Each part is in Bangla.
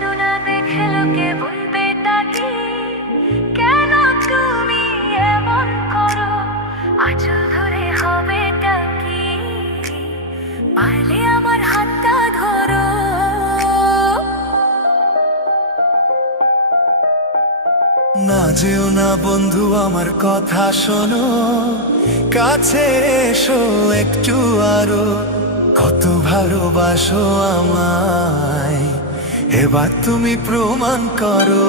ছাড়ো না দেখে লোকে বলবে তাকি কেন তুমি এমন করো আঁচল ধরে হবে টাকি পারলে আমার হাতটা ধরো না যেও না বন্ধু আমার কথা শোনো কাছে এসো একটু আরো কত ভালোবাসো আমায় এবার তুমি প্রমাণ করো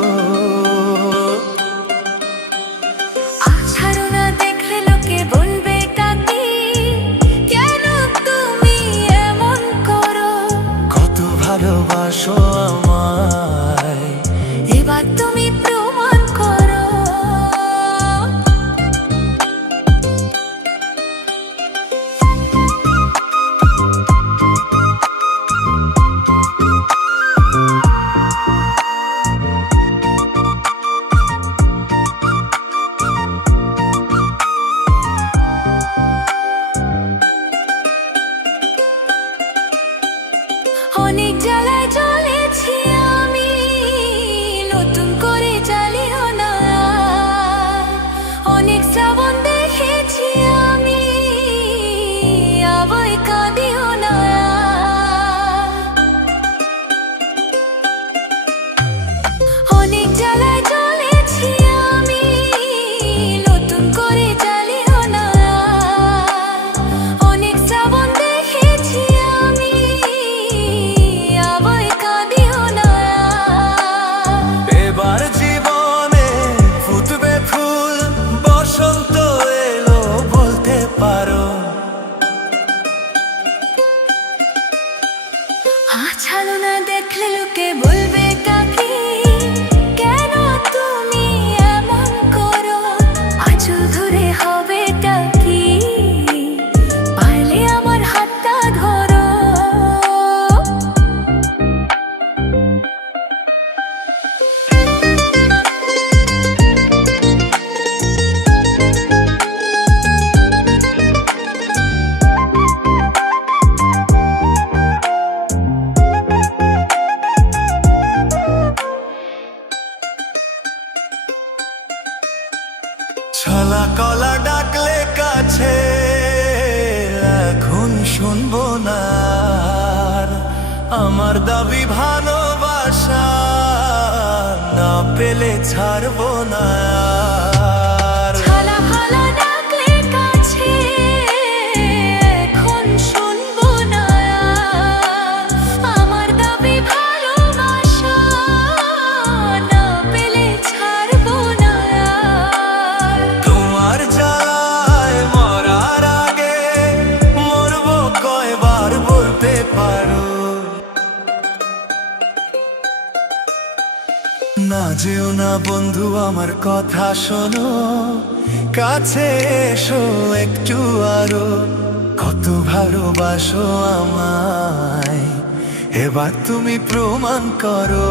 ছাড়ো না দেখলে লোকে বলবে তাকি কেন তুমি এমন করো কত ভালোবাসো আমায় এবার তুমি প্রমাণ করো অনেক জ্বালায় জ্বলেছি আমি নতুন করে জ্বালিও না অনেক শ্রাবণ দেখেছি আমি আবার কাঁদিও না অনেক জ্বালায় জ্বলেছি আমি নতুন করে জ্বালিও না অনেক শ্রাবণ দেখেছি আমি আবার কাঁদিও না এবার জীবনে ফুটবে ফুল বসন্ত এলো বলতে পারো ছাড়ো না দেখলে লোকে বলবে তাকি কেন তুমি এমন করো আঁচল ধরে হবে টাকি পারলে আমার হাতটা ধরো ছলা কলা ডাকলে কাছে এখন শুনবো না আর। আমার দাবি ভালোবাসা না পেলে ছাড়বো না আর। ছালা ফালা ডাকলে কাছে এখন শুনবো না আমার দাবি ভালোবাসা না পেলে ছাড়বো না তোমার জ্বালায় মরার আগে মরবো কয়বার বলতে পারো না যেও না বন্ধু আমার কথা শোনো কাছে এসো একটু আরো কত ভালোবাসো আমায় এবার তুমি প্রমাণ করো